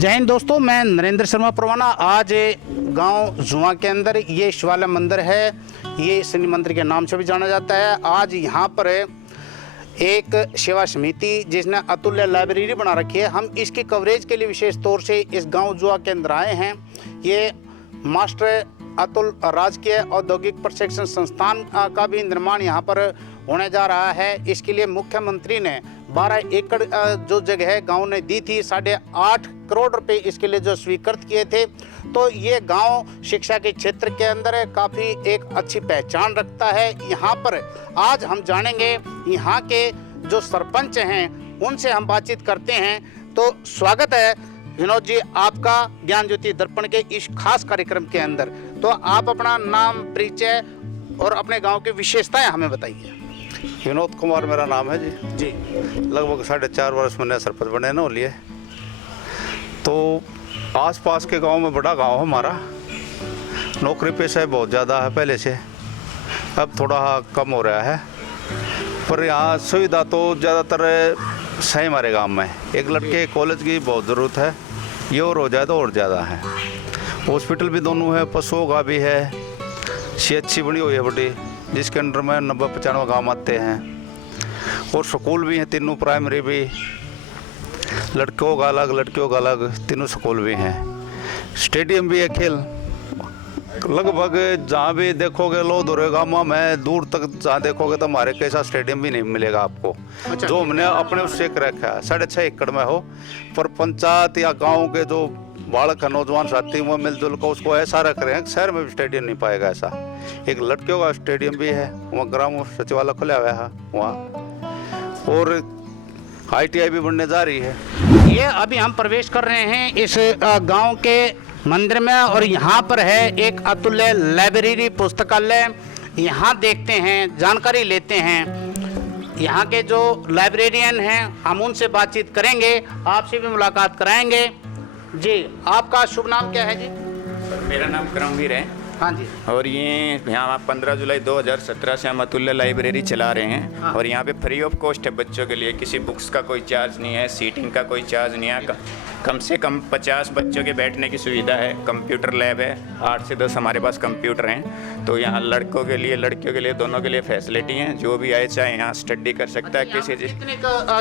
जय हिंद दोस्तों, मैं नरेंद्र शर्मा परवाना। आज गांव जुआ के अंदर ये शिवालय मंदिर है, ये शनि मंदिर के नाम से भी जाना जाता है। आज यहाँ पर एक सेवा समिति जिसने अतुल्य लाइब्रेरी बना रखी है, हम इसकी कवरेज के लिए विशेष तौर से इस गांव जुआ के अंदर आए हैं। ये मास्टर अतुल राजकीय औद्योगिक प्रशिक्षण संस्थान का भी निर्माण यहाँ पर होने जा रहा है। इसके लिए मुख्यमंत्री ने 12 एकड़ जो जगह है गांव ने दी थी, 8.5 करोड़ रुपए इसके लिए जो स्वीकृत किए थे। तो ये गांव शिक्षा के क्षेत्र के अंदर काफ़ी एक अच्छी पहचान रखता है। यहाँ पर आज हम जानेंगे, यहाँ के जो सरपंच हैं उनसे हम बातचीत करते हैं। तो स्वागत है विनोद जी आपका ज्ञान ज्योति दर्पण के इस खास कार्यक्रम के अंदर। तो आप अपना नाम, परिचय और अपने गांव की विशेषताएं हमें बताइए। विनोद कुमार मेरा नाम है जी। लगभग 4.5 वर्ष मैंने सरपंच बने ना लिए। तो आसपास के गांव में बड़ा गांव है हमारा, नौकरी पेशा बहुत ज़्यादा है पहले से, अब थोड़ा कम हो रहा है। पर यहाँ सुविधा तो ज़्यादातर सही हमारे गांव में। एक लड़के कॉलेज की बहुत ज़रूरत है, ये और हो जाए तो और ज़्यादा है। हॉस्पिटल भी दोनों है, पशुओं का भी है, CHC बनी हुई है बड़ी, जिसके अंडर में 90-95 गाँव आते हैं। और स्कूल भी हैं तीनों, प्राइमरी भी, लड़कों का अलग लड़कियों का अलग, तीनों स्कूल भी हैं। स्टेडियम भी है खेल, लगभग जहाँ भी देखोगे लो दोरे गाँव में दूर तक जहाँ देखोगे तो हमारे कैसा स्टेडियम भी नहीं मिलेगा आपको। अच्छा। जो हमने अपने उससे रखा है 6.5 एकड़ में हो, पर पंचायत या गाँव के जो बालक है, नौजवान साथी, वो मिलजुल कर उसको ऐसा रख रहे हैं। शहर में भी स्टेडियम नहीं पाएगा ऐसा। एक लड़कियों का स्टेडियम भी है, वहाँ ग्राम सचिवालय खुला हुआ है वहाँ, और ITI भी बनने जा रही है। ये अभी हम प्रवेश कर रहे हैं इस गांव के मंदिर में, और यहाँ पर है एक अतुल्य लाइब्रेरी पुस्तकालय। यहाँ देखते हैं, जानकारी लेते हैं। यहाँ के जो लाइब्रेरियन हैं हम उनसे बातचीत करेंगे, आपसे भी मुलाकात कराएंगे। जी, आपका शुभ नाम क्या है जी? मेरा नाम करमवीर है। हाँ जी। और ये यहाँ 15 जुलाई 2017 से हम अतुल्य लाइब्रेरी चला रहे हैं। हाँ। और यहाँ पे फ्री ऑफ कॉस्ट है बच्चों के लिए, किसी बुक्स का कोई चार्ज नहीं है, सीटिंग का कोई चार्ज नहीं है। कम से कम 50 बच्चों के बैठने की सुविधा है, कंप्यूटर लैब है, 8 से 10 हमारे पास कंप्यूटर हैं। तो यहाँ लड़कों के लिए लड़कियों के लिए दोनों के लिए फैसिलिटी हैं। जो भी आए चाहे यहाँ स्टडी कर सकता है। किसी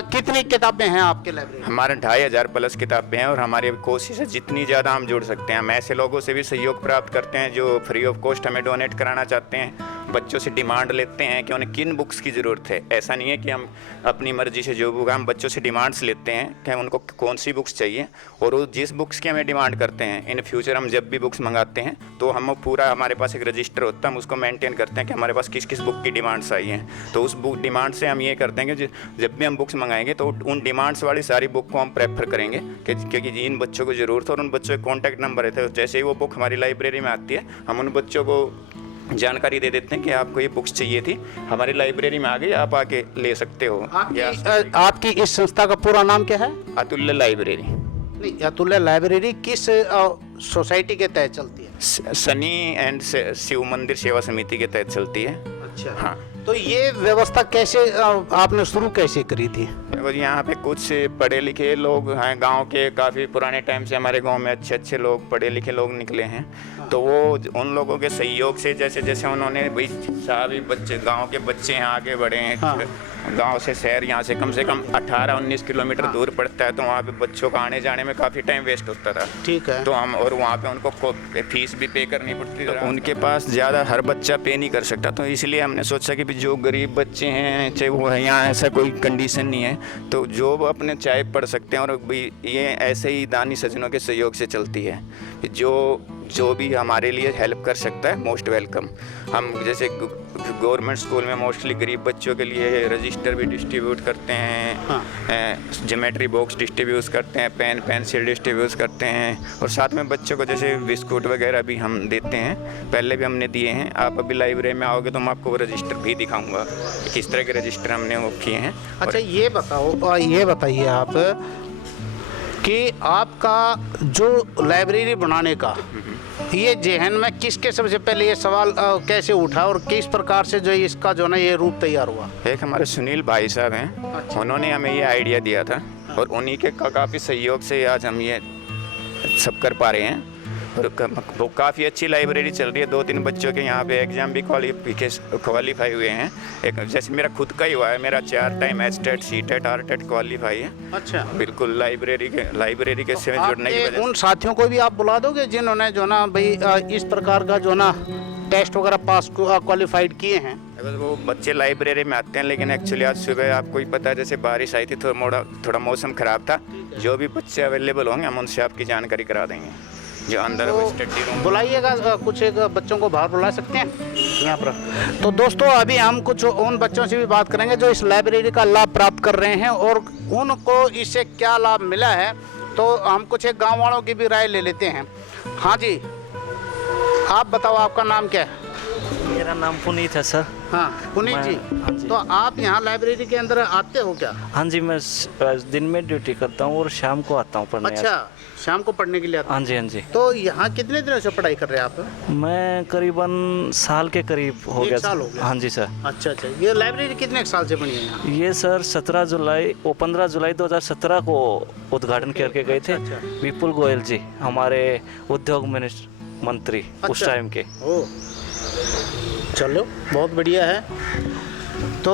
कितनी किताबें हैं आपके लाइब्रेरी? हमारे 2500 प्लस किताबें हैं, और हमारी कोशिश है जितनी ज़्यादा हम जुड़ सकते हैं। हम ऐसे लोगों से भी सहयोग प्राप्त करते हैं जो फ्री ऑफ कॉस्ट हमें डोनेट कराना चाहते हैं। बच्चों से डिमांड लेते हैं कि उन्हें किन बुक्स की ज़रूरत है। ऐसा नहीं है कि हम अपनी मर्जी से जो बुक, हम बच्चों से डिमांड्स लेते हैं कि उनको कौन सी बुक्स चाहिए, और वो जिस बुक्स की हमें डिमांड करते हैं, इन फ्यूचर हम जब भी बुक्स मंगाते हैं तो हम पूरा, हमारे पास एक रजिस्टर होता है, हम उसको मेंटेन करते हैं कि हमारे पास किस किस बुक की डिमांड्स आई हैं। तो उस बुक डिमांड से हम ये करते हैं कि जब भी हम बुक्स मंगाएंगे तो उन डिमांड्स वाली सारी बुक को हम प्रेफर करेंगे क्योंकि जिन बच्चों को ज़रूरत है और उन बच्चों के कॉन्टैक्ट नंबर रहते हैं। जैसे ही वो बुक हमारी लाइब्रेरी में आती है, हम उन बच्चों को जानकारी दे देते हैं कि आपको ये बुक्स चाहिए थी, हमारी लाइब्रेरी में आ गई, आप आके ले सकते हो। आपकी इस संस्था का पूरा नाम क्या है? अतुल्य लाइब्रेरी। नहीं, अतुल्य लाइब्रेरी किस सोसाइटी के तहत चलती है? शनि एंड शिव मंदिर सेवा समिति के तहत चलती है। अच्छा। हाँ। तो ये व्यवस्था कैसे आपने शुरू कैसे करी थी? और यहाँ पे कुछ पढ़े लिखे लोग हैं गांव के, काफ़ी पुराने टाइम से हमारे गांव में अच्छे अच्छे लोग, पढ़े लिखे लोग निकले हैं। तो वो उन लोगों के सहयोग से जैसे जैसे उन्होंने भाई सभी बच्चे, गांव के बच्चे यहाँ आगे बढ़े हैं। हाँ। गांव से शहर यहाँ से कम 18-19 किलोमीटर दूर पड़ता है, तो वहाँ पे बच्चों का आने जाने में काफ़ी टाइम वेस्ट होता था। ठीक है। तो हम, और वहाँ पे उनको फीस भी पे करनी पड़ती, तो उनके पास ज़्यादा हर बच्चा पे नहीं कर सकता। तो इसलिए हमने सोचा कि जो गरीब बच्चे हैं, चाहे वो यहाँ ऐसा कोई कंडीशन नहीं है, तो जो वो अपने चाहे पढ़ सकते हैं। और भाई ये ऐसे ही दानी सज्जनों के सहयोग से चलती है। जो भी हमारे लिए हेल्प कर सकता है, मोस्ट वेलकम। हम जैसे गवर्नमेंट स्कूल में मोस्टली गरीब बच्चों के लिए रजिस्टर भी डिस्ट्रीब्यूट करते हैं। हाँ। ज्योमेट्री बॉक्स डिस्ट्रीब्यूट करते हैं, पेन पेंसिल डिस्ट्रीब्यूट करते हैं, और साथ में बच्चों को जैसे बिस्कुट वगैरह भी हम देते हैं। पहले भी हमने दिए हैं। आप अभी लाइब्रेरी में आओगे तो मैं आपको वो रजिस्टर भी दिखाऊंगा, किस तरह के रजिस्टर हमने वो किए हैं। अच्छा, ये बताइए आप कि आपका जो लाइब्रेरी बनाने का ये जहन में किसके सबसे पहले ये सवाल कैसे उठा और किस प्रकार से जो इसका जो ना ये रूप तैयार हुआ? एक हमारे सुनील भाई साहब हैं। अच्छा। उन्होंने हमें ये आइडिया दिया था, और उन्हीं के काफ़ी सहयोग से आज हम ये सब कर पा रहे हैं। और वो काफ़ी अच्छी लाइब्रेरी चल रही है। 2-3 बच्चों के यहाँ पे एग्ज़ाम भी क्वालिफाई हुए हैं। एक जैसे मेरा खुद का ही हुआ है, मेरा 4 टाइम एचटेट, सीटेट, आरटेट क्वालिफाई है। अच्छा, बिल्कुल लाइब्रेरी के से जुड़ने की आपके वजह उन साथियों को भी आप बुला दोगे जिन्होंने जो ना भाई इस प्रकार का जो ना टेस्ट वगैरह पास क्वालिफाइड किए हैं? अगर वो बच्चे लाइब्रेरी में आते हैं, लेकिन एक्चुअली आज सुबह आपको ही पता है जैसे बारिश आई थी तो थोड़ा मौसम ख़राब था। जो भी बच्चे अवेलेबल होंगे हम उनसे आपकी जानकारी करा देंगे जो अंदर स्टडी रूम। बुलाइएगा, कुछ एक बच्चों को बाहर बुला सकते हैं यहाँ पर। तो दोस्तों अभी हम कुछ उन बच्चों से भी बात करेंगे जो इस लाइब्रेरी का लाभ प्राप्त कर रहे हैं और उनको इससे क्या लाभ मिला है। तो हम कुछ एक गाँव वालों की भी राय ले लेते हैं। हाँ जी, आप बताओ आपका नाम क्या है? मेरा नाम पुनीत है सर। हाँ पुनीत जी, हाँ जी। तो आप यहाँ लाइब्रेरी के अंदर आते हो क्या? हाँ जी, मैं दिन में ड्यूटी करता हूँ और शाम को आता हूँ पढ़ने। अच्छा, शाम को पढ़ने के लिए आते हाँ जी, हाँ जी। तो यहाँ कितने दिनों से पढ़ाई कर रहे हैं आप? मैं करीबन साल के करीब हो एक गया। साल हो गया। हाँ जी सर। अच्छा अच्छा, ये लाइब्रेरी कितने साल से बनी है यहाँ? ये सर 15 जुलाई 2017 को उद्घाटन करके गए थे। अच्छा। विपुल गोयल जी, हमारे उद्योग मंत्री उस अच्छा। टाइम के। ओ, चलो बहुत बढ़िया है। तो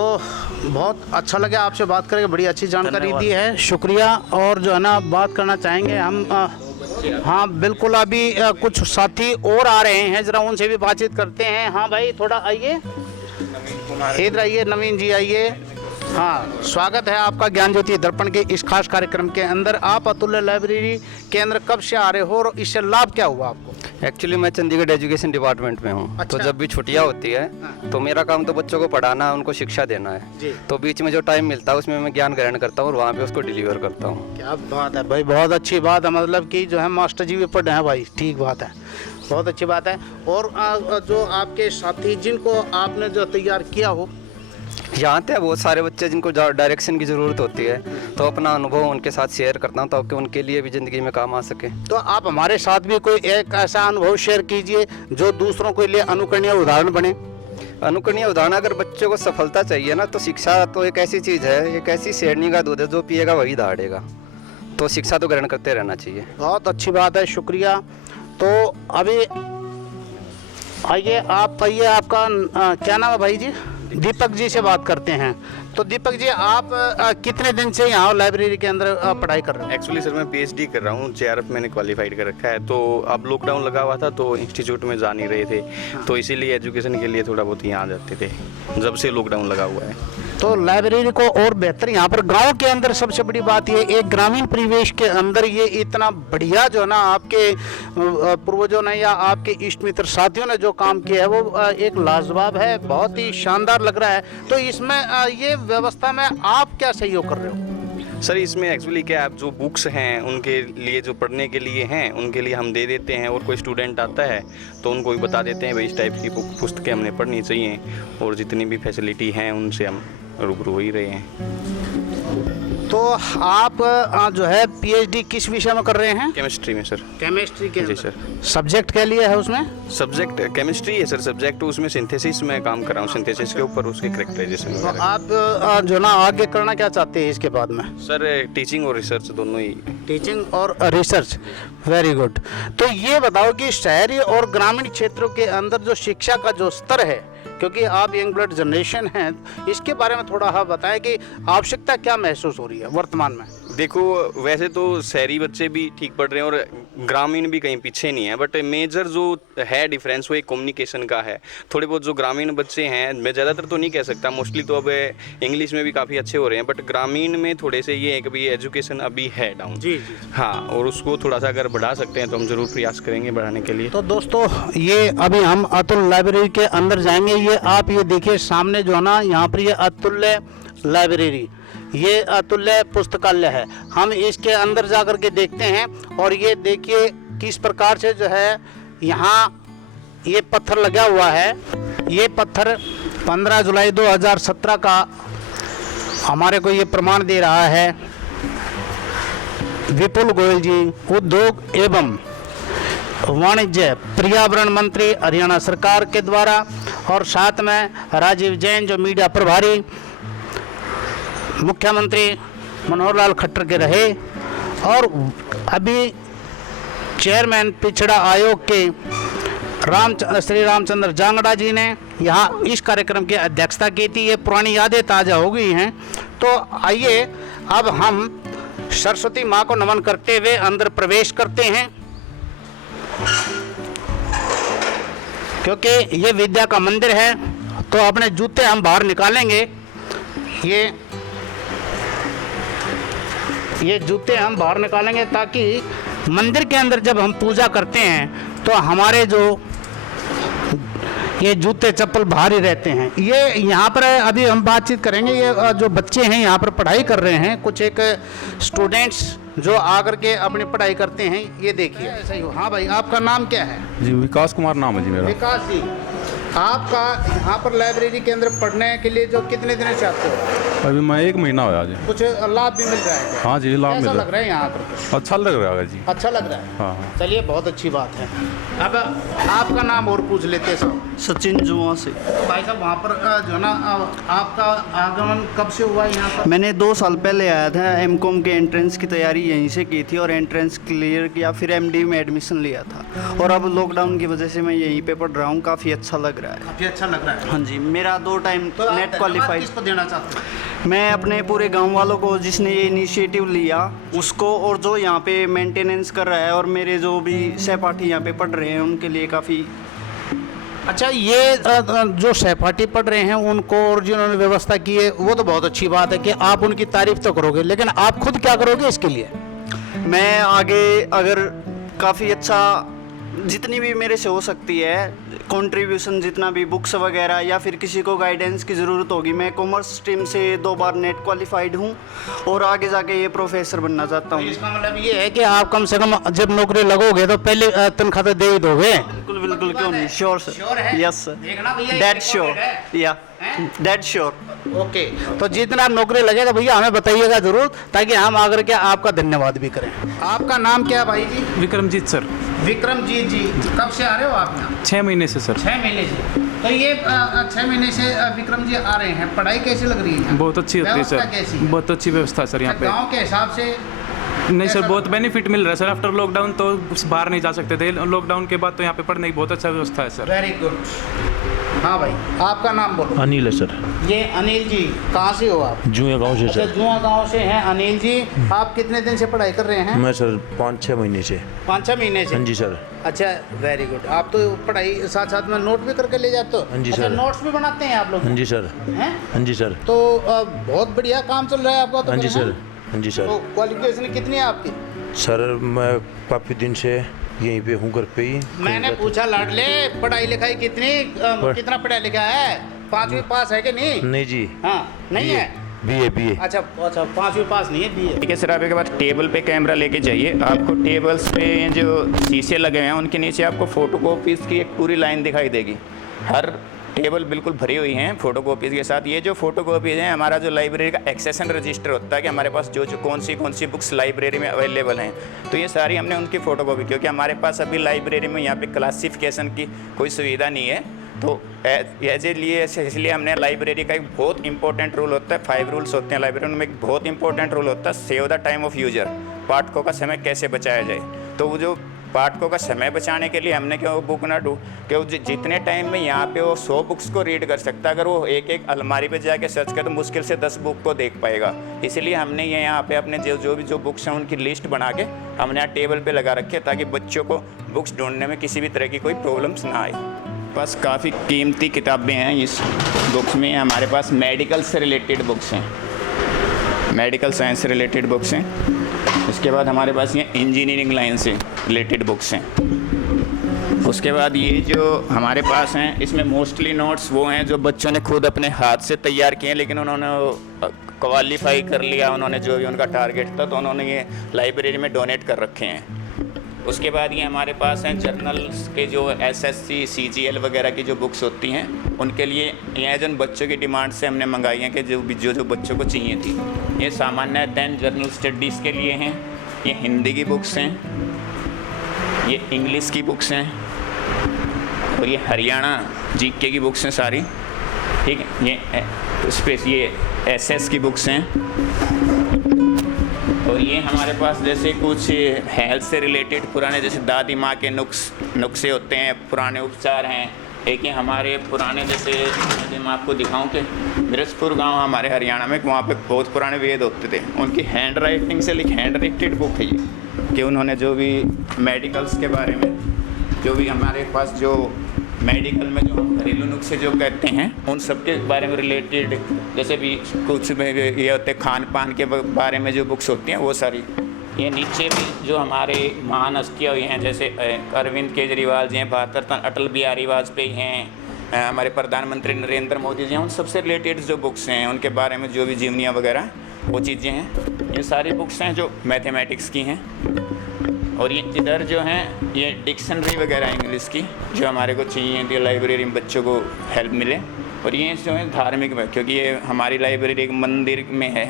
बहुत अच्छा लगा आपसे बात करके, बड़ी अच्छी जानकारी धन्यवाद। दी है, शुक्रिया। और जो है ना बात करना चाहेंगे हम हाँ बिल्कुल, अभी कुछ साथी और आ रहे हैं, जरा उनसे भी बातचीत करते हैं। हाँ भाई थोड़ा आइए, इधर आइए, नवीन जी आइए। हाँ, स्वागत है आपका ज्ञान ज्योति दर्पण के इस खास कार्यक्रम के अंदर। आप अतुल्य लाइब्रेरी के अंदर कब से आ रहे हो और इससे लाभ क्या हुआ आपको? एक्चुअली मैं चंडीगढ़ एजुकेशन डिपार्टमेंट में हूँ। अच्छा। तो जब भी छुट्टियाँ होती है तो मेरा काम तो बच्चों को पढ़ाना, उनको शिक्षा देना जी। है। तो बीच में जो टाइम मिलता है उसमें मैं ज्ञान ग्रहण करता हूँ और वहाँ पे उसको डिलीवर करता हूँ। क्या बात है भाई, बहुत अच्छी बात है। मतलब कि जो है मास्टर जी भी पढ़े हैं भाई, ठीक बात है, बहुत अच्छी बात है। और जो आपके साथी जिनको आपने जो तैयार किया हो, यहाँ पे बहुत सारे बच्चे जिनको डायरेक्शन की ज़रूरत होती है, तो अपना अनुभव उनके साथ शेयर करता हूँ ताकि उनके लिए भी ज़िंदगी में काम आ सके। तो आप हमारे साथ भी कोई एक ऐसा अनुभव शेयर कीजिए जो दूसरों के लिए अनुकरणीय उदाहरण बने। अनुकरणीय उदाहरण, अगर बच्चों को सफलता चाहिए ना, तो शिक्षा तो एक ऐसी चीज़ है, एक ऐसी शेरनी का दूध है, जो पिएगा वही दहाड़ेगा। तो शिक्षा तो ग्रहण करते रहना चाहिए। बहुत अच्छी बात है, शुक्रिया। तो अभी आइए, आप आइए, आपका क्या नाम है भाई जी? दीपक जी से बात करते हैं। तो दीपक जी, आप कितने दिन से यहाँ लाइब्रेरी के अंदर पढ़ाई कर रहे हो? एक्चुअली सर मैं पीएचडी कर रहा हूँ, जेआरएफ मैंने क्वालिफाइड कर रखा है। तो अब लॉकडाउन लगा हुआ था तो इंस्टीट्यूट में जा नहीं रहे थे, तो इसीलिए एजुकेशन के लिए थोड़ा बहुत यहाँ आ जाते थे जब से लॉकडाउन लगा हुआ है। तो लाइब्रेरी को और बेहतर यहाँ पर गांव के अंदर सबसे बड़ी बात ये, एक ग्रामीण परिवेश के अंदर ये इतना बढ़िया जो ना आपके पूर्वजों ने या आपके इष्ट मित्र साथियों ने जो काम किया है वो एक लाजवाब है, बहुत ही शानदार लग रहा है। तो इसमें ये व्यवस्था में आप क्या सहयोग कर रहे हो? सर इसमें एक्चुअली क्या है, जो बुक्स हैं उनके लिए, जो पढ़ने के लिए हैं उनके लिए हम दे देते हैं, और कोई स्टूडेंट आता है तो उनको भी बता देते हैं भाई इस टाइप की पुस्तकें हमने पढ़नी चाहिए, और जितनी भी फैसिलिटी हैं उनसे हम रूबरू हो ही रहे हैं। तो आप जो है पीएचडी किस विषय में कर रहे हैं? केमिस्ट्री में सर। केमिस्ट्री के जी अंदर। सर। सब्जेक्ट क्या लिया है उसमें? सब्जेक्ट केमिस्ट्री है सर, सब्जेक्ट उसमें सिंथेसिस में काम कर रहा हूँ, सिंथेसिस के ऊपर उसके करेक्टराइजेशन तो वगैरह। आप जो ना आगे करना क्या चाहते हैं इसके बाद में? सर टीचिंग और रिसर्च दोनों ही। टीचिंग और रिसर्च, वेरी गुड। तो ये बताओ कि शहरी और ग्रामीण क्षेत्रों के अंदर जो शिक्षा का जो स्तर है, क्योंकि आप यंग ब्लड जनरेशन हैं, इसके बारे में थोड़ा हाँ बताएं कि आवश्यकता क्या महसूस हो रही है वर्तमान में? देखो वैसे तो शहरी बच्चे भी ठीक पढ़ रहे हैं और ग्रामीण भी कहीं पीछे नहीं है, बट मेजर जो है डिफरेंस वो एक कम्युनिकेशन का है। थोड़े बहुत जो ग्रामीण बच्चे हैं, मैं ज़्यादातर तो नहीं कह सकता, मोस्टली तो अब इंग्लिश में भी काफ़ी अच्छे हो रहे हैं, बट ग्रामीण में थोड़े से ये है कि भाई एजुकेशन अभी है डाउन। जी। हाँ, और उसको थोड़ा सा अगर बढ़ा सकते हैं तो हम ज़रूर प्रयास करेंगे बढ़ाने के लिए। तो दोस्तों ये अभी हम अतुल्य लाइब्रेरी के अंदर जाएंगे। ये आप ये देखिए सामने जो है ना, यहाँ पर ये अतुल्य लाइब्रेरी, ये अतुल्य पुस्तकालय है। हम इसके अंदर जाकर के देखते हैं और ये देखिए किस प्रकार से जो है यहाँ ये पत्थर लगा हुआ है। ये पत्थर 15 जुलाई 2017 का हमारे को ये प्रमाण दे रहा है विपुल गोयल जी, उद्योग एवं वाणिज्य पर्यावरण मंत्री हरियाणा सरकार के द्वारा, और साथ में राजीव जैन जो मीडिया प्रभारी मुख्यमंत्री मनोहर लाल खट्टर के रहे। और अभी चेयरमैन पिछड़ा आयोग के श्री रामचंद्र जांगड़ा जी ने यहाँ इस कार्यक्रम की अध्यक्षता की थी। ये पुरानी यादें ताज़ा हो गई हैं। तो आइए अब हम सरस्वती माँ को नमन करते हुए अंदर प्रवेश करते हैं, क्योंकि ये विद्या का मंदिर है। तो अपने जूते हम बाहर निकालेंगे। ये जूते हम बाहर निकालेंगे ताकि मंदिर के अंदर जब हम पूजा करते हैं तो हमारे जो ये जूते चप्पल बाहर ही रहते हैं। ये यहाँ पर अभी हम बातचीत करेंगे। ये जो बच्चे हैं यहाँ पर पढ़ाई कर रहे हैं, कुछ एक स्टूडेंट्स जो आकर के अपनी पढ़ाई करते हैं। ये देखिए ऐसा ही हो। हाँ भाई, आपका नाम क्या है? जी विकास कुमार नाम है जी मेरा। विकास जी, आपका यहाँ पर लाइब्रेरी के अंदर पढ़ने के लिए जो कितने दिन से आते हो? अभी मैं 1 महीना हुआ जी। कुछ लाभ भी मिल रहा है क्या? हाँ जी, लाभ मिल कैसा रहा लग रहा है यहाँ पर? अच्छा लग रहा है जी। अच्छा लग रहा है। हाँ। चलिए, बहुत अच्छी बात है। अब आपका नाम और पूछ लेते हैं साहब। सचिन जुआ से। भाई साहब, वहाँ पर जो ना आपका आगमन कब से हुआ यहाँ पर? मैंने 2 साल पहले आया था। एमकॉम के एंट्रेंस की तैयारी यहीं से की थी और एंट्रेंस क्लियर किया, फिर एमडी में एडमिशन लिया था और अब लॉकडाउन की वजह से मैं यहीं पे पढ़ रहा हूँ। काफ़ी अच्छा लग रहा है। काफ़ी अच्छा लग रहा है। हाँ जी, मेरा 2 टाइम तो आप नेट धन्यवाद क्वालिफाइड। किसको देना चाहते हैं? मैं अपने पूरे गांव वालों को, जिसने ये इनिशिएटिव लिया उसको, और जो यहाँ पे मेंटेनेंस कर रहा है, और मेरे जो भी सहपाठी यहाँ पे पढ़ रहे हैं उनके लिए काफ़ी। अच्छा, ये जो सहपाठी पढ़ रहे हैं उनको और जिन्होंने व्यवस्था की है वो तो बहुत अच्छी बात है कि आप उनकी तारीफ तो करोगे, लेकिन आप खुद क्या करोगे इसके लिए? मैं आगे अगर काफ़ी अच्छा, जितनी भी मेरे से हो सकती है कंट्रीब्यूशन, जितना भी बुक्स वगैरह या फिर किसी को गाइडेंस की ज़रूरत होगी। मैं कॉमर्स स्ट्रीम से 2 बार नेट क्वालिफाइड हूँ और आगे जाके ये प्रोफेसर बनना चाहता हूँ। इसका मतलब ये है कि आप कम से कम जब नौकरी लगोगे तो पहले तनख्वाह तो दे ही दोगे। बिल्कुल बिल्कुल, क्यों नहीं, श्योर Sure सर, है? यस सर, देखना भैया, डेड ये श्योर, recorded है। या डेड श्योर। ओके, तो जितना नौकरी लगेगा भैया हमें बताइएगा जरूर, ताकि हम आकर के आपका धन्यवाद भी करें। आपका नाम क्या है भाई जी? विक्रमजीत सर। विक्रमजीत जी, कब से आ रहे हो आप यहाँ? 6 महीने से सर। 6 महीने से। तो ये 6 महीने से विक्रम जी आ रहे हैं। पढ़ाई कैसी लग रही है? बहुत अच्छी होती है व्यवस्था सर, कैसी है? बहुत अच्छी व्यवस्था है सर यहाँ पे। गाँव के हिसाब से नहीं सर, बहुत बेनिफिट मिल रहा है सर। आफ्टर लॉकडाउन तो बाहर नहीं जा सकते थे, लॉकडाउन के बाद तो यहाँ पे पढ़ने की बहुत अच्छा व्यवस्था है सर। Very good. हाँ भाई, आपका नाम बोलो। अनिल है सर। ये अनिल जी, कहाँ से हो आप? जुए गांव से अच्छा, सर। जुआ गांव से हैं अनिल जी। आप कितने दिन से पढ़ाई कर रहे हैं? मैं सर 5-6 महीने से। 5-6 महीने से? हाँ जी सर। अच्छा, वेरी गुड। आप तो पढ़ाई साथ साथ में नोट भी करके ले जाते हो? हाँ जी अच्छा, सर। नोट्स भी बनाते हैं आप लोग? हाँ जी सर। हैं? हाँ जी सर। तो बहुत बढ़िया काम चल रहा है आपका तो। हाँ जी फिर, सर। हैं? हाँ जी सर। तो क्वालिफिकेशन कितनी है आपकी? सर मैं काफ़ी दिन से यहीं पे हूँ, घर पे ही। मैंने पूछा लाडले, पढ़ाई लिखाई कितनी कितना पढ़ा लिखा है? 5वीं पास है कि नहीं? नहीं जी। हाँ, नहीं है। बीए। अच्छा, 5वीं पास नहीं है, BA। ठीक है सर, आपके पास टेबल पे कैमरा लेके जाइए। आपको टेबल्स पे जो शीशे लगे हुए हैं उनके नीचे आपको फोटोकॉपीज़ की एक पूरी लाइन दिखाई देगी। हर टेबल बिल्कुल भरी हुई हैं फोटोकॉपीज़ के साथ। ये जो फोटोकॉपीज़ हैं, हमारा जो लाइब्रेरी का एक्सेशन रजिस्टर होता है कि हमारे पास जो कौन सी बुक्स लाइब्रेरी में अवेलेबल हैं, तो ये सारी हमने उनकी फ़ोटोकॉपी, क्योंकि हमारे पास अभी लाइब्रेरी में यहाँ पे क्लासिफिकेशन की कोई सुविधा नहीं है, तो इसलिए हमने लाइब्रेरी का एक बहुत इंपॉर्टेंट रूल होता है। 5 रूल्स होते हैं लाइब्रेरी में। एक बहुत इंपॉर्टेंट रूल होता है save the time of user, पाठकों का समय कैसे बचाया जाए। तो वो जो पाठकों का समय बचाने के लिए हमने क्यों बुक ना कि जितने टाइम में यहाँ पे वो 100 बुक्स को रीड कर सकता है, अगर वो एक अलमारी पे जाके सर्च करे तो मुश्किल से 10 बुक को देख पाएगा। इसीलिए हमने ये यहाँ पे अपने जो बुक्स हैं उनकी लिस्ट बना के हमने यहाँ टेबल पे लगा रखी है, ताकि बच्चों को बुक्स ढूंढने में किसी भी तरह की कोई प्रॉब्लम्स ना आए। बस काफ़ी कीमती किताबें हैं इस बुक्स में। हमारे पास मेडिकल से रिलेटेड बुक्स हैं, मेडिकल साइंस से रिलेटेड बुक्स हैं। उसके बाद हमारे पास ये इंजीनियरिंग लाइन से रिलेटेड बुक्स हैं। उसके बाद ये जो हमारे पास हैं, इसमें मोस्टली नोट्स वो हैं जो बच्चों ने खुद अपने हाथ से तैयार किए हैं, लेकिन उन्होंने क्वालिफाई कर लिया, उन्होंने जो भी उनका टारगेट था, तो उन्होंने ये लाइब्रेरी में डोनेट कर रखे हैं। उसके बाद ये हमारे पास हैं जर्नल्स के जो SSC CGL वगैरह की जो बुक्स होती हैं, उनके लिए ये जो बच्चों की डिमांड से हमने मंगाई हैं कि जो बच्चों को चाहिए थी। ये सामान्य दैन जनरल स्टडीज़ के लिए हैं, ये हिंदी की बुक्स हैं, ये इंग्लिश की बुक्स हैं, और ये हरियाणा GK की बुक्स हैं सारी। ठीक है, ये SS की बुक्स हैं, और ये हमारे पास जैसे कुछ हेल्थ से रिलेटेड पुराने जैसे दादी माँ के नुस्खे होते हैं, पुराने उपचार हैं। एक ये हमारे पुराने जैसे यदि मैं आपको दिखाऊं कि बिरसपुर गांव हमारे हरियाणा में, वहाँ पे बहुत पुराने वेद होते थे, उनकी हैंड राइटिंग से हैंड राइटेड बुक है ये, कि उन्होंने जो भी मेडिकल्स के बारे में, जो भी हमारे पास जो मेडिकल में जो हम घरेलू नुस्खे जो कहते हैं उन सब के बारे में रिलेटेड, जैसे भी कुछ ये होते हैं खान पान के बारे में जो बुक्स होती हैं वो सारी। ये नीचे भी जो हमारे महान हस्तियाँ हुई हैं जैसे अरविंद केजरीवाल जी हैं, भारत रत्न अटल बिहारी वाजपेयी हैं, हमारे प्रधानमंत्री नरेंद्र मोदी जी हैं, उन सबसे रिलेटेड जो बुक्स हैं उनके बारे में जो भी जीवनियाँ वगैरह वो चीज़ें हैं, ये सारी बुक्स हैं जो मैथमेटिक्स की हैं। और ये इधर जो हैं ये डिक्शनरी वगैरह इंग्लिश की जो हमारे को चाहिए थी लाइब्रेरी में बच्चों को हेल्प मिले। और ये जो है धार्मिक में, क्योंकि ये हमारी लाइब्रेरी एक मंदिर में है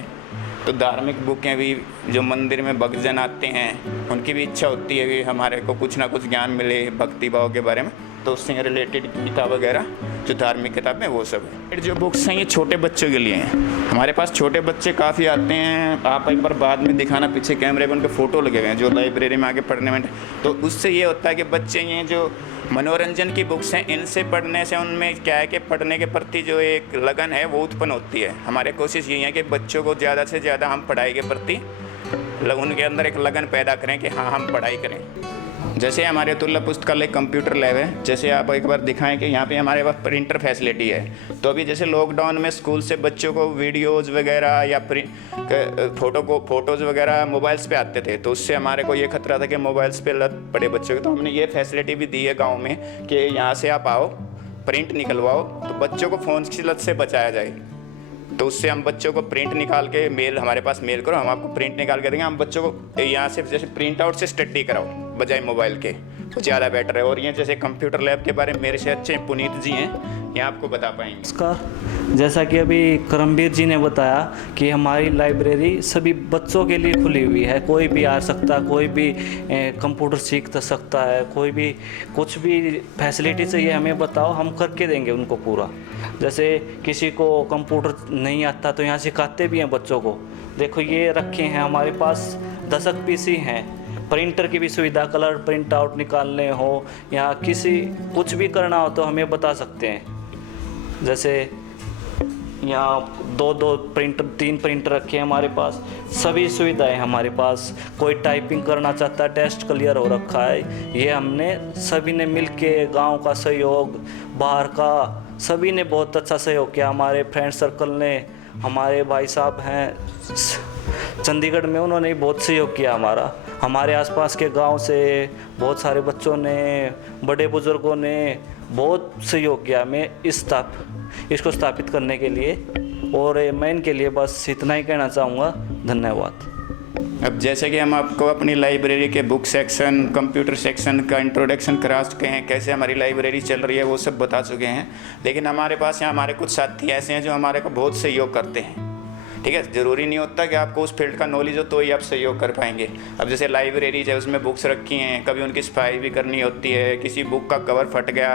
तो धार्मिक बुकें भी जो मंदिर में भक्तजन आते हैं उनकी भी इच्छा होती है कि हमारे को कुछ ना कुछ ज्ञान मिले भक्ति भाव के बारे में, तो उससे रिलेटेड किताब वगैरह जो धार्मिक किताबें वो सब है। जो बुक्स हैं ये छोटे बच्चों के लिए हैं, हमारे पास छोटे बच्चे काफ़ी आते हैं। आप एक बार बाद में दिखाना पीछे कैमरे पे उनके फ़ोटो लगे हुए हैं जो लाइब्रेरी में आके पढ़ने में, तो उससे ये होता है कि बच्चे ये जो मनोरंजन की बुक्स हैं इनसे पढ़ने से उनमें क्या है कि पढ़ने के प्रति जो एक लगन है वो उत्पन्न होती है। हमारी कोशिश यही है कि बच्चों को ज़्यादा से ज़्यादा हम पढ़ाई के प्रति उनके अंदर एक लगन पैदा करें कि हाँ हम पढ़ाई करें। जैसे हमारे अतुल्य पुस्तकालय कंप्यूटर लैब है, जैसे आप एक बार दिखाएं कि यहाँ पे हमारे पास प्रिंटर फैसिलिटी है। तो अभी जैसे लॉकडाउन में स्कूल से बच्चों को वीडियोज़ वगैरह या फोटोज़ वगैरह मोबाइल्स पे आते थे, तो उससे हमारे को ये खतरा था कि मोबाइल्स पे लत पड़े बच्चों को, तो हमने ये फैसिलिटी भी दी है गाँव में कि यहाँ से आप आओ प्रिंट निकलवाओ तो बच्चों को फ़ोन की लत से बचाया जाए। तो उससे हम बच्चों को प्रिंट निकाल के मेल हमारे पास मेल करो, हम आपको प्रिंट निकाल के देंगे। हम बच्चों को यहाँ से जैसे प्रिंट आउट से स्टडी कराओ बजाय मोबाइल के, तो ज़्यादा बेटर है। और ये जैसे कंप्यूटर लैब के बारे में मेरे से अच्छे पुनीत जी हैं, ये आपको बता पाएंगे। नमस्कार, जैसा कि अभी करमवीर जी ने बताया कि हमारी लाइब्रेरी सभी बच्चों के लिए खुली हुई है, कोई भी आ सकता है, कोई भी कंप्यूटर सीख सकता है, कोई भी कुछ भी फैसिलिटी चाहिए हमें बताओ, हम करके देंगे उनको पूरा। जैसे किसी को कंप्यूटर नहीं आता तो यहाँ सिखाते भी हैं बच्चों को। देखो ये रखे हैं हमारे पास 10 पीसी हैं, प्रिंटर की भी सुविधा, कलर प्रिंट आउट निकालने हो या किसी कुछ भी करना हो तो हमें बता सकते हैं। जैसे यहाँ 2 प्रिंटर 3 प्रिंटर रखे हैं हमारे पास, सभी सुविधाएं हमारे पास। कोई टाइपिंग करना चाहता है, टेस्ट क्लियर हो रखा है, ये हमने सभी ने मिलके, गांव का सहयोग, बाहर का सभी ने बहुत अच्छा सहयोग किया। हमारे फ्रेंड सर्कल ने, हमारे भाई साहब हैं चंडीगढ़ में, उन्होंने बहुत सहयोग किया हमारा। हमारे आसपास के गांव से बहुत सारे बच्चों ने, बड़े बुजुर्गों ने बहुत सहयोग किया मैं इसको स्थापित करने के लिए। और मैं इनके लिए बस इतना ही कहना चाहूँगा, धन्यवाद। अब जैसे कि हम आपको अपनी लाइब्रेरी के बुक सेक्शन, कंप्यूटर सेक्शन का इंट्रोडक्शन करा चुके हैं, कैसे हमारी लाइब्रेरी चल रही है वो सब बता चुके हैं। लेकिन हमारे पास यहाँ हमारे कुछ साथी ऐसे हैं जो हमारे को बहुत सहयोग करते हैं। ठीक है, ज़रूरी नहीं होता कि आपको उस फील्ड का नॉलेज हो तो ही आप सहयोग कर पाएंगे। अब जैसे लाइब्रेरी है उसमें बुक्स रखी हैं, कभी उनकी सफाई भी करनी होती है, किसी बुक का कवर फट गया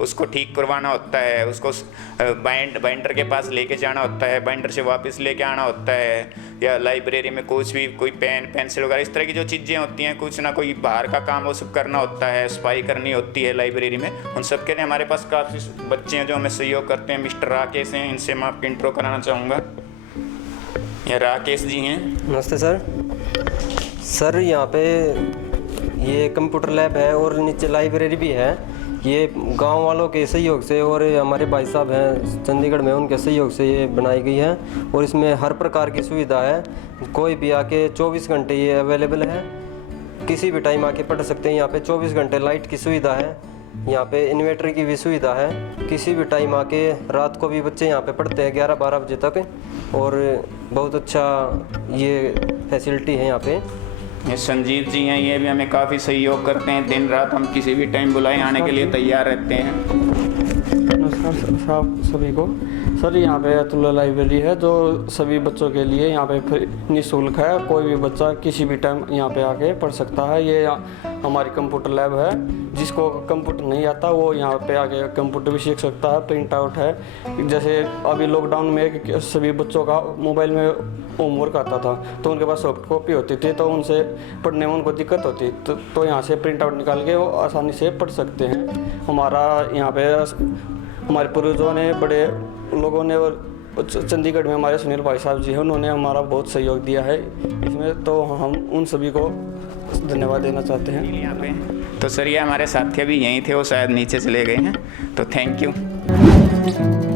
उसको ठीक करवाना होता है, उसको बाइंडर के पास लेके जाना होता है, बाइंडर से वापस लेके आना होता है, या लाइब्रेरी में कुछ भी कोई पेन पेंसिल वगैरह इस तरह की जो चीज़ें होती हैं, कुछ ना कोई बाहर का काम वो सब करना होता है, सफाई करनी होती है लाइब्रेरी में, उन सब के लिए हमारे पास काफ़ी बच्चे हैं जो हमें सहयोग करते हैं। मिस्टर राकेश हैं, इनसे मैं आपको इंट्रो कराना चाहूँगा। ये राकेश जी हैं। नमस्ते सर यहाँ पे ये कंप्यूटर लैब है और नीचे लाइब्रेरी भी है। ये गांव वालों के सहयोग से और हमारे भाई साहब हैं चंडीगढ़ में, उनके सहयोग से ये बनाई गई है। और इसमें हर प्रकार की सुविधा है, कोई भी आके 24 घंटे ये अवेलेबल है, किसी भी टाइम आके पढ़ सकते हैं। यहाँ पे 24 घंटे लाइट की सुविधा है, यहाँ पे इन्वर्टर की भी सुविधा है, किसी भी टाइम आके रात को भी बच्चे यहाँ पे पढ़ते हैं 11-12 बजे तक। और बहुत अच्छा ये फैसिलिटी है यहाँ पे। ये संजीव जी हैं, ये भी हमें काफ़ी सहयोग करते हैं, दिन रात हम किसी भी टाइम बुलाएं आने के लिए तैयार रहते हैं। नमस्कार साहब सभी को। सर यहाँ पे अतुल्य लाइब्रेरी है जो सभी बच्चों के लिए यहाँ पे निःशुल्क है। कोई भी बच्चा किसी भी टाइम यहाँ पे आके पढ़ सकता है। ये हमारी कंप्यूटर लैब है, जिसको कंप्यूटर नहीं आता वो यहाँ पे आके कंप्यूटर भी सीख सकता है। प्रिंट आउट है, जैसे अभी लॉकडाउन में सभी बच्चों का मोबाइल में होमवर्क आता था तो उनके पास सॉफ्ट कॉपी होती थी, तो उनसे पढ़ने में उनको दिक्कत होती तो यहाँ से प्रिंट आउट निकाल के वो आसानी से पढ़ सकते हैं। हमारा यहाँ पे हमारे पूर्वजों ने, बड़े लोगों ने, और चंडीगढ़ में हमारे सुनील भाई साहब जी हैं, उन्होंने हमारा बहुत सहयोग दिया है इसमें, तो हम उन सभी को धन्यवाद देना चाहते हैं। यहाँ पे तो सर ये हमारे साथी अभी यहीं थे, वो शायद नीचे चले गए हैं, तो थैंक यू।